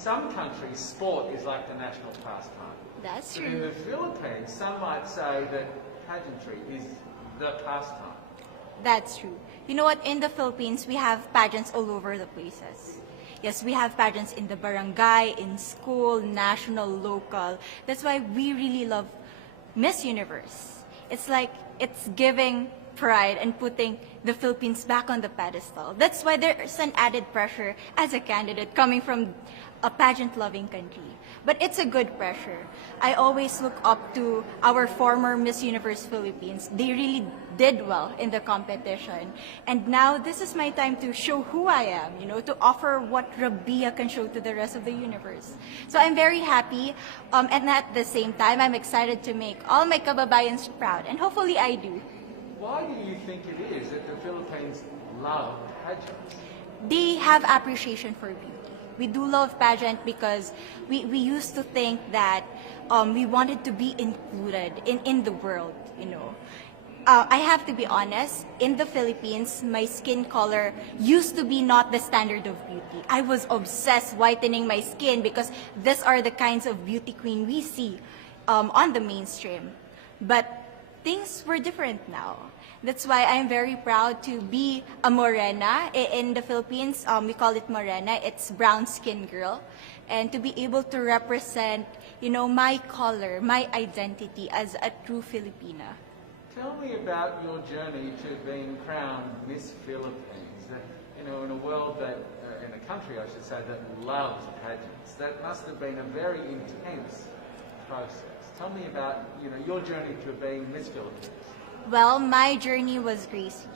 some countries, sport is like the national pastime. That's But in true. the Philippines, some might say that pageantry is the pastime. That's true. You know what? In the Philippines, we have pageants all over the places. Yes, we have pageants in the barangay, in school, national, local. That's why we really love Miss Universe. It's like it's giving pride and putting the Philippines back on the pedestal. That's why there's an added pressure as a candidate coming from a pageant-loving country. But it's a good pressure. I always look up to our former Miss Universe Philippines. They really did well in the competition. And now this is my time to show who I am, to offer what Rabiya can show to the rest of the universe. So I'm very happy, and at the same time, I'm excited to make all my kababayans proud, and hopefully I do. Why do you think it is that the Philippines love pageants? They have appreciation for beauty. We do love pageant because we used to think that we wanted to be included in the world, I have to be honest, in the Philippines, my skin color used to be not the standard of beauty. I was obsessed whitening my skin because these are the kinds of beauty queen we see on the mainstream. But things were different now. That's why I'm very proud to be a morena. In the Philippines, we call it morena. It's brown skin girl. And to be able to represent, my color, my identity as a true Filipina. Tell me about your journey to being crowned Miss Philippines. In a world that, in a country I should say, that loves pageants. That must have been a very intense process. Tell me about, your journey to being Miss Philippines. Well, my journey was crazy.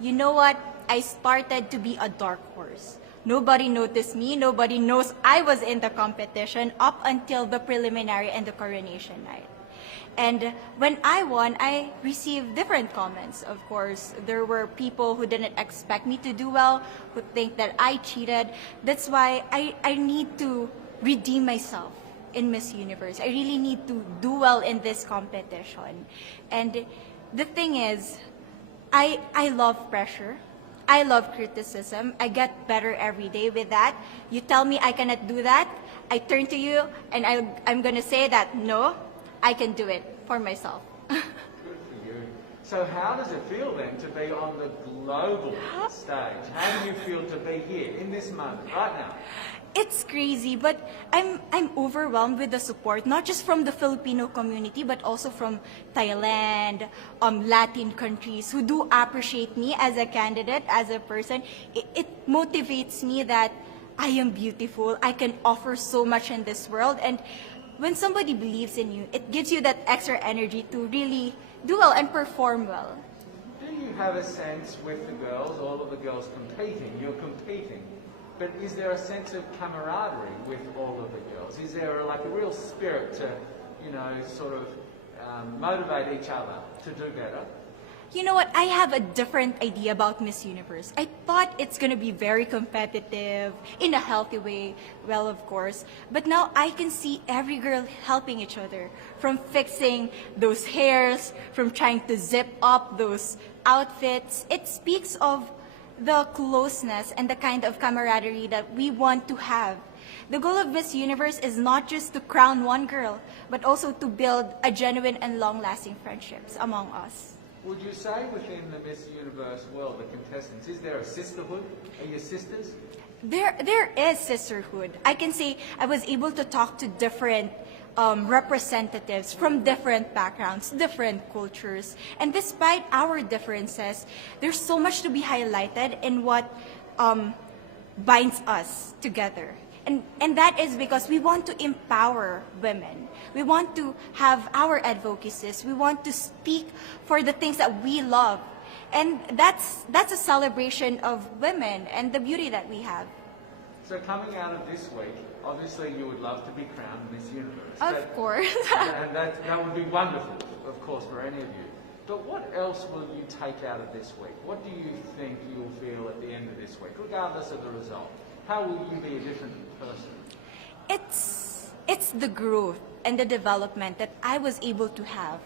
You know what? I started to be a dark horse. Nobody noticed me. Nobody knows I was in the competition up until the preliminary and the coronation night. And when I won, I received different comments. Of course, there were people who didn't expect me to do well, who think that I cheated. That's why I need to redeem myself in Miss Universe. I really need to do well in this competition. And the thing is, I love pressure. I love criticism. I get better every day with that. You tell me I cannot do that, I turn to you and I'm going to say that, no, I can do it for myself. Good for you. So how does it feel then to be on the global stage? How do you feel to be here in this moment, right now? It's crazy, but I'm overwhelmed with the support, not just from the Filipino community, but also from Thailand, Latin countries who do appreciate me as a candidate, as a person. It motivates me that I am beautiful, I can offer so much in this world, and when somebody believes in you, it gives you that extra energy to really do well and perform well. Do you have a sense with the girls, all of the girls competing, you're competing, but is there a sense of camaraderie with all of the girls? Is there like a real spirit to, sort of motivate each other to do better? You know what? I have a different idea about Miss Universe. I thought it's going to be very competitive, in a healthy way, well, of course. But now I can see every girl helping each other, from fixing those hairs, from trying to zip up those outfits. It speaks of the closeness and the kind of camaraderie that we want to have. The goal of Miss Universe is not just to crown one girl, but also to build a genuine and long-lasting friendships among us. Would you say within the Miss Universe world, the contestants, is there a sisterhood? Are you sisters? There is sisterhood. I can say I was able to talk to different representatives from different backgrounds, different cultures. And despite our differences, there's so much to be highlighted in what binds us together. And that is because we want to empower women. We want to have our advocacies. We want to speak for the things that we love. And that's a celebration of women and the beauty that we have. So coming out of this week, obviously you would love to be crowned Miss Universe. Of course. And that would be wonderful, of course, for any of you. But what else will you take out of this week? What do you think you'll feel at the end of this week, regardless of the result? How will you be a different person? It's the growth and the development that I was able to have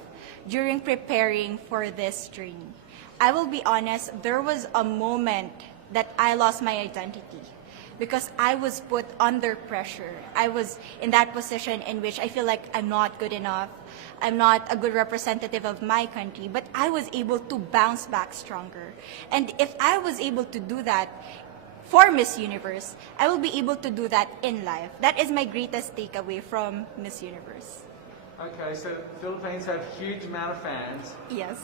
during preparing for this dream. I will be honest, there was a moment that I lost my identity. because I was put under pressure. I was in that position in which I feel like I'm not good enough. I'm not a good representative of my country, but I was able to bounce back stronger. And if I was able to do that for Miss Universe, I will be able to do that in life. That is my greatest takeaway from Miss Universe. Okay, so Philippines have huge amount of fans. Yes.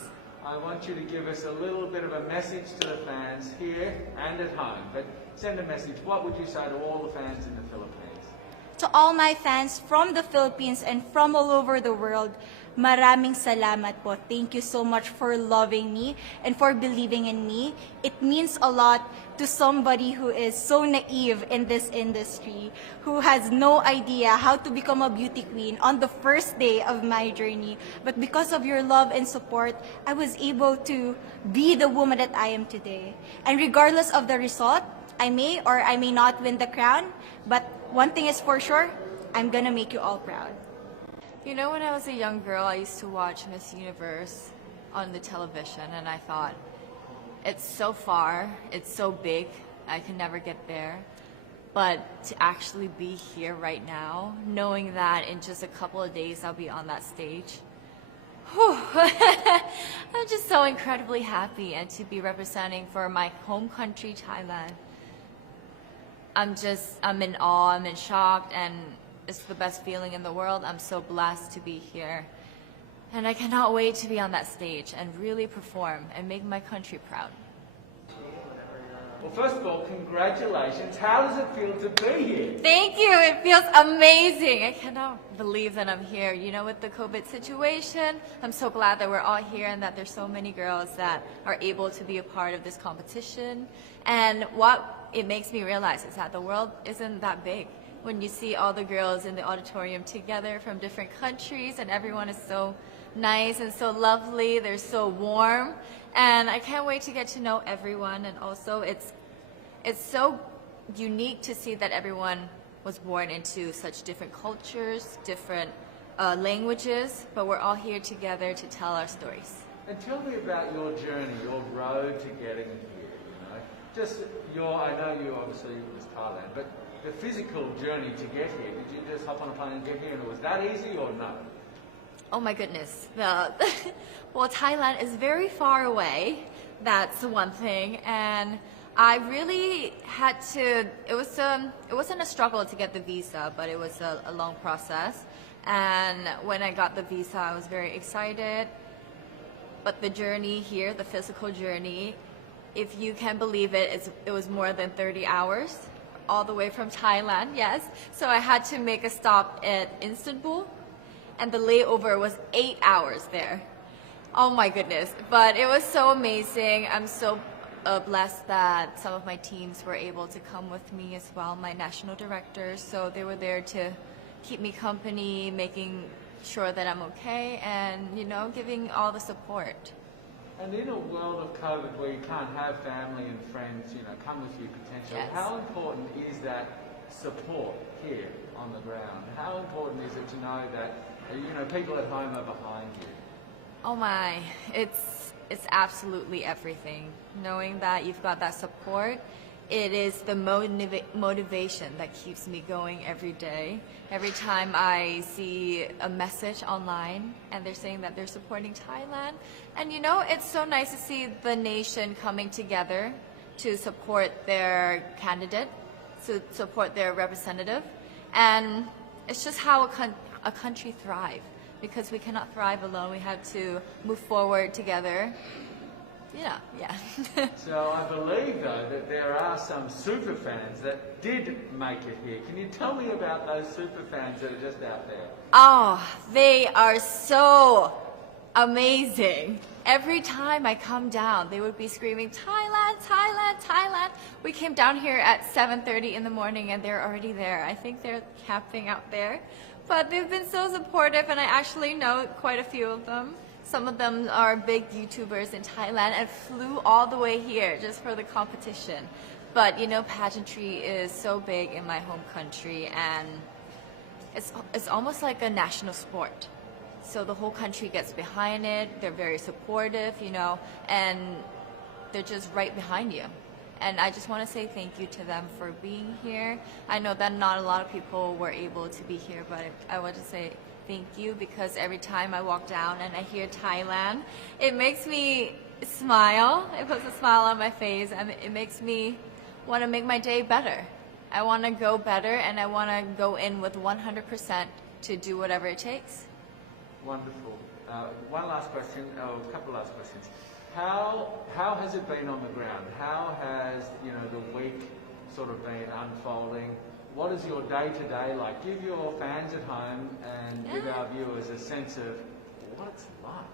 I want you to give us a little bit of a message to the fans here and at home. But send a message. What would you say to all the fans in the Philippines? To all my fans from the Philippines and from all over the world, maraming salamat po. Thank you so much for loving me and for believing in me. It means a lot to somebody who is so naive in this industry, who has no idea how to become a beauty queen on the first day of my journey. But because of your love and support, I was able to be the woman that I am today. And regardless of the result, I may or I may not win the crown, but one thing is for sure, I'm gonna make you all proud. You know, when I was a young girl, I used to watch Miss Universe on the television, and I thought, it's so far, it's so big, I can never get there. But to actually be here right now, knowing that in just a couple of days I'll be on that stage, whew, I'm just so incredibly happy, and to be representing for my home country, Thailand. I'm in awe, I'm in shock, and it's the best feeling in the world. I'm so blessed to be here. And I cannot wait to be on that stage and really perform and make my country proud. Well, first of all, congratulations. How does it feel to be here? Thank you. It feels amazing. I cannot believe that I'm here. You know, with the COVID situation, I'm so glad that we're all here and that there's so many girls that are able to be a part of this competition. And what it makes me realize is that the world isn't that big. When you see all the girls in the auditorium together from different countries, and everyone is so nice and so lovely, they're so warm, and I can't wait to get to know everyone. And also it's so unique to see that everyone was born into such different cultures, different languages, but we're all here together to tell our stories. And tell me about your journey, your road to getting here. You know, just I know you obviously was Thailand, but the physical journey to get here. Did you just hop on a plane and get here, and it was that easy, or no? Oh my goodness. Well, Thailand is very far away. That's one thing. And I really had to, it wasn't a struggle to get the visa, but it was a long process. And when I got the visa, I was very excited. But the journey here, the physical journey, if you can believe it, it was more than 30 hours, all the way from Thailand, yes. So I had to make a stop at Istanbul, and the layover was 8 hours there. Oh my goodness. But it was so amazing. I'm so blessed that some of my teams were able to come with me as well, my national directors. So they were there to keep me company, making sure that I'm okay, and, you know, giving all the support. And in a world of COVID where you can't have family and friends, you know, come with you potentially, Yes. How important is that support here on the ground? How important is it to know that, you know, people at home are behind you? Oh my, it's absolutely everything. Knowing that you've got that support, it is the motivation that keeps me going every day. Every time I see a message online and they're saying that they're supporting Thailand, and you know, it's so nice to see the nation coming together to support their candidate, to support their representative, and it's just how a country thrives. Because we cannot thrive alone, we have to move forward together. Yeah. So I believe, though, that there are some super fans that did make it here. Can you tell me about those super fans that are just out there? Oh, they are so amazing. Every time I come down, they would be screaming, Thailand, Thailand, Thailand. We came down here at 7:30 in the morning and they're already there. I think they're camping out there. But they've been so supportive, and I actually know quite a few of them. Some of them are big YouTubers in Thailand and flew all the way here just for the competition. But you know, pageantry is so big in my home country, and it's almost like a national sport. So the whole country gets behind it. They're very supportive, you know, and they're just right behind you. And I just want to say thank you to them for being here. I know that not a lot of people were able to be here, but I want to say thank you, because every time I walk down and I hear Thailand, it makes me smile. It puts a smile on my face, and it makes me want to make my day better. I want to go better, and I want to go in with 100% to do whatever it takes. Wonderful. One last question, a couple last questions. How has it been on the ground? How has the week sort of been unfolding? What is your day-to-day like? Give your fans at home and give our viewers a sense of what it's like.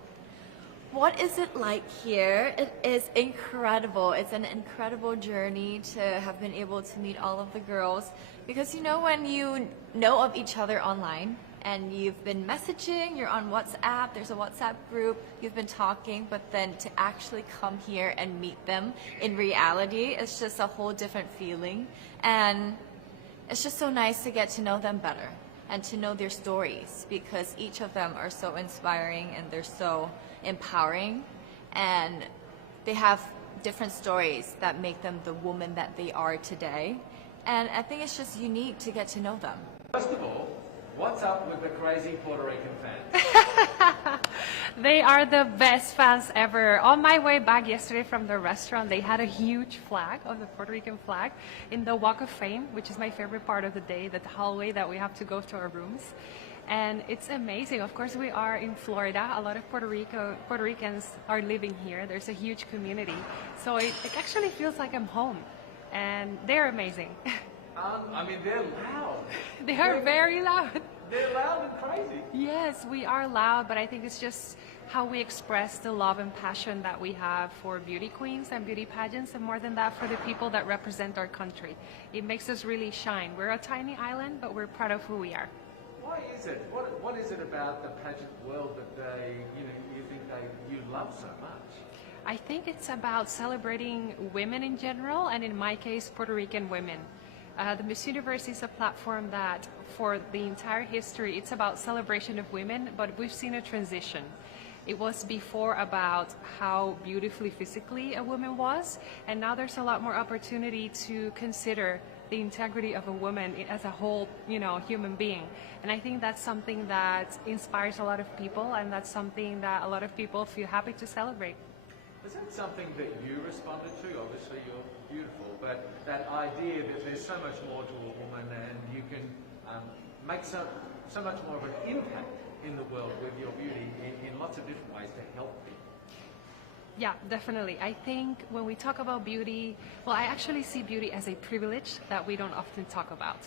What is it like here? It is incredible. It's an incredible journey to have been able to meet all of the girls, because when you know of each other online and you've been messaging, you're on WhatsApp, there's a WhatsApp group, you've been talking, but then to actually come here and meet them in reality, it's just a whole different feeling. And it's just so nice to get to know them better and to know their stories, because each of them are so inspiring and they're so empowering, and they have different stories that make them the woman that they are today. And I think it's just unique to get to know them. First of all, what's up with the crazy Puerto Rican fans? They are the best fans ever. On my way back yesterday from the restaurant, they had a huge flag of the Puerto Rican flag in the Walk of Fame, which is my favorite part of the day, that hallway that we have to go to our rooms. And it's amazing. Of course, we are in Florida. A lot of Puerto Ricans are living here. There's a huge community. So it actually feels like I'm home. And they're amazing. I mean, they're loud. They are very loud. They're loud and crazy. Yes, we are loud, but I think it's just how we express the love and passion that we have for beauty queens and beauty pageants, and more than that, for the people that represent our country. It makes us really shine. We're a tiny island, but we're proud of who we are. Why is it? What is it about the pageant world that you think you love so much? I think it's about celebrating women in general, and in my case, Puerto Rican women. The Miss Universe is a platform that, for the entire history, it's about celebration of women, but we've seen a transition. It was before about how beautifully physically a woman was, and now there's a lot more opportunity to consider the integrity of a woman as a whole, human being. And I think that's something that inspires a lot of people, and that's something that a lot of people feel happy to celebrate. Is that something that you responded to? Obviously you're beautiful, but that idea that there's so much more to a woman and you can make so much more of an impact in the world with your beauty in lots of different ways to help people. Yeah, definitely. I think when we talk about beauty, well, I actually see beauty as a privilege that we don't often talk about.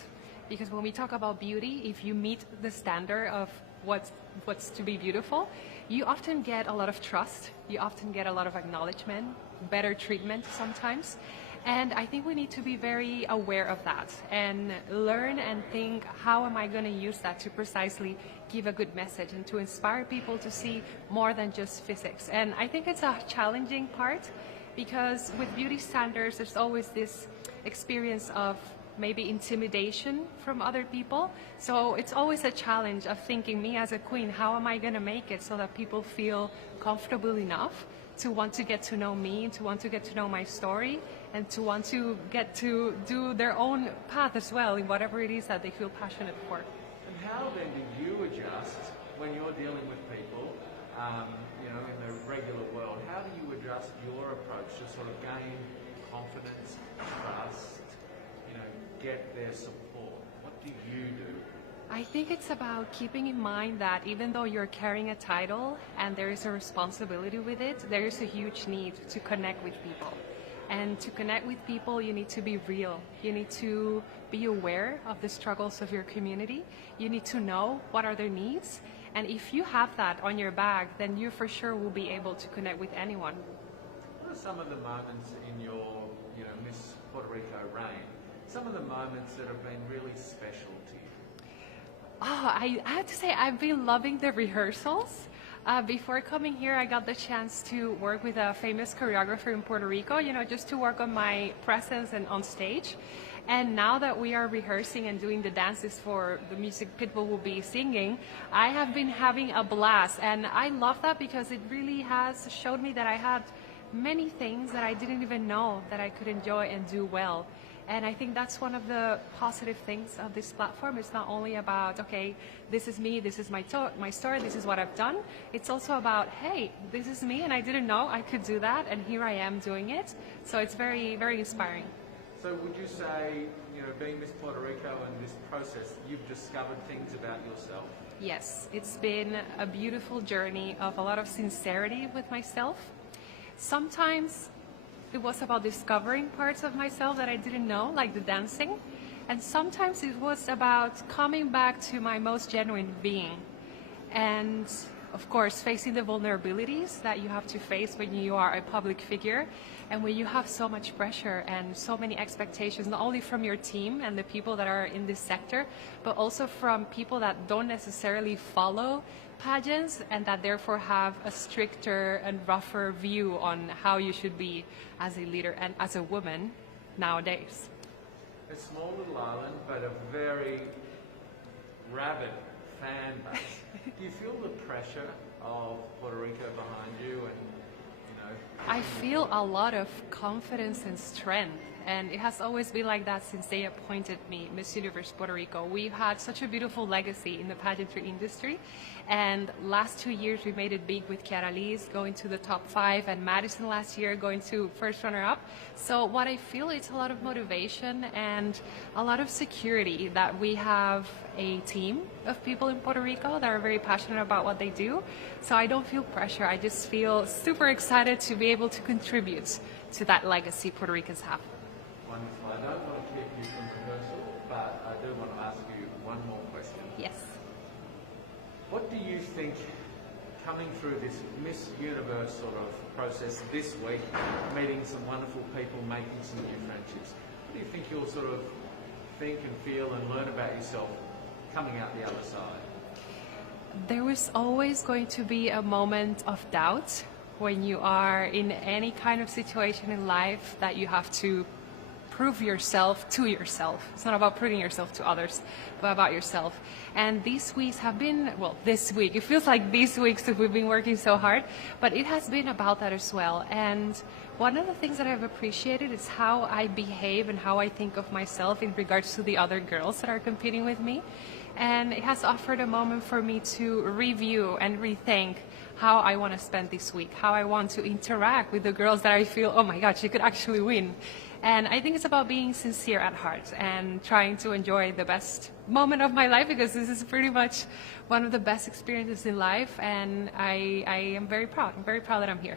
Because when we talk about beauty, if you meet the standard of what's to be beautiful, you often get a lot of trust, you often get a lot of acknowledgement, better treatment sometimes. And I think we need to be very aware of that and learn and think, how am I going to use that to precisely give a good message and to inspire people to see more than just physics. And I think it's a challenging part, because with beauty standards, there's always this experience of maybe intimidation from other people. So it's always a challenge of thinking, me as a queen, how am I going to make it so that people feel comfortable enough to want to get to know me, to want to get to know my story, and to want to get to do their own path as well in whatever it is that they feel passionate for. And how then do you adjust when you're dealing with people, in the regular world? How do you adjust your approach to sort of gain confidence, trust, get their support? What do you do? I think it's about keeping in mind that even though you're carrying a title and there is a responsibility with it, there is a huge need to connect with people. And to connect with people, you need to be real. You need to be aware of the struggles of your community. You need to know what are their needs. And if you have that on your bag, then you for sure will be able to connect with anyone. What are some of the moments in your, Miss Puerto Rico reign? Some of the moments that have been really special to you? Oh, I have to say, I've been loving the rehearsals. Before coming here, I got the chance to work with a famous choreographer in Puerto Rico, just to work on my presence and on stage. And now that we are rehearsing and doing the dances for the music Pitbull will be singing, I have been having a blast. And I love that because it really has showed me that I had many things that I didn't even know that I could enjoy and do well. And I think that's one of the positive things of this platform. It's not only about, okay, this is me, this is my story, this is what I've done. It's also about, hey, this is me and I didn't know I could do that and here I am doing it. So it's very, very inspiring. So would you say, being Miss Puerto Rico and this process, you've discovered things about yourself? Yes, it's been a beautiful journey of a lot of sincerity with myself. Sometimes it was about discovering parts of myself that I didn't know, like the dancing. And sometimes it was about coming back to my most genuine being. And of course, facing the vulnerabilities that you have to face when you are a public figure and when you have so much pressure and so many expectations, not only from your team and the people that are in this sector, but also from people that don't necessarily follow pageants and that therefore have a stricter and rougher view on how you should be as a leader and as a woman nowadays. A small little island, but a very rabid fan base. Do you feel the pressure of Puerto Rico behind you I feel a lot of confidence and strength, and it has always been like that since they appointed me Miss Universe Puerto Rico. We've had such a beautiful legacy in the pageantry industry, and last 2 years we made it big with Chiara Liz going to the top 5 and Madison last year going to first runner-up. So what I feel is a lot of motivation and a lot of security that we have a team of people in Puerto Rico that are very passionate about what they do. So I don't feel pressure. I just feel super excited to be able to contribute to that legacy Puerto Ricans have. Wonderful. I don't want to keep you from rehearsal, but I do want to ask you one more question. Yes. What do you think, coming through this Miss Universe sort of process this week, meeting some wonderful people, making some new friendships, what do you think you'll sort of think and feel and learn about yourself coming out the other side? There is always going to be a moment of doubt when you are in any kind of situation in life that you have to prove yourself to yourself. It's not about proving yourself to others, but about yourself. And these weeks have been, well, this week, it feels like these weeks that we've been working so hard, but it has been about that as well. And one of the things that I've appreciated is how I behave and how I think of myself in regards to the other girls that are competing with me. And it has offered a moment for me to review and rethink how I want to spend this week, how I want to interact with the girls that I feel, oh my God, she could actually win. And I think it's about being sincere at heart and trying to enjoy the best moment of my life, because this is pretty much one of the best experiences in life, and I am very proud. I'm very proud that I'm here.